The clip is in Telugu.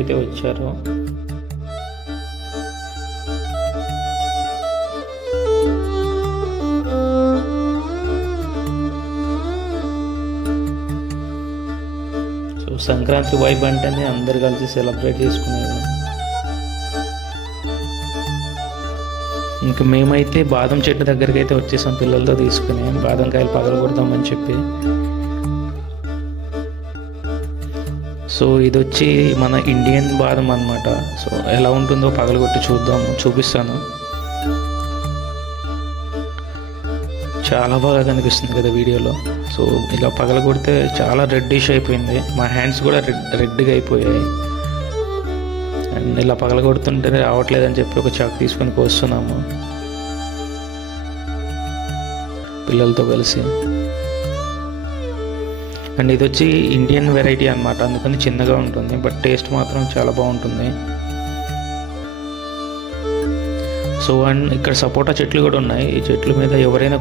అయితే వచ్చారు. సో సంక్రాంతి వైబ్ అంటేనే అందరు కలిసి సెలబ్రేట్ చేసుకునేది. ఇంక మేమైతే బాదం చెట్టు దగ్గరికి అయితే వచ్చేసాం పిల్లలతో తీసుకుని, బాదం కాయలు పగలగొడదామని చెప్పి. సో ఇది వచ్చి మన ఇండియన్ బాదం అన్నమాట. సో ఎలా ఉంటుందో పగలగొట్టి చూపిస్తాను. చాలా బాగా కనిపిస్తుంది కదా వీడియోలో. సో ఇలా పగలగొడితే చాలా రెడ్డిష్ అయిపోయింది, మా హ్యాండ్స్ కూడా రెడ్గా అయిపోయాయి. అండ్ ఇలా పగలగొడుతుంటేనే రావట్లేదని చెప్పి ఒక చాకు తీసుకొని కోస్తున్నాము పిల్లలతో కలిసి. అండ్ ఇది వచ్చి ఇండియన్ వెరైటీ అన్నమాట, అందుకని చిన్నగా ఉంటుంది, బట్ టేస్ట్ మాత్రం చాలా బాగుంటుంది. సో అండ్ ఇక్కడ సపోటా చెట్లు కూడా ఉన్నాయి. ఈ చెట్ల మీద ఎవరైనా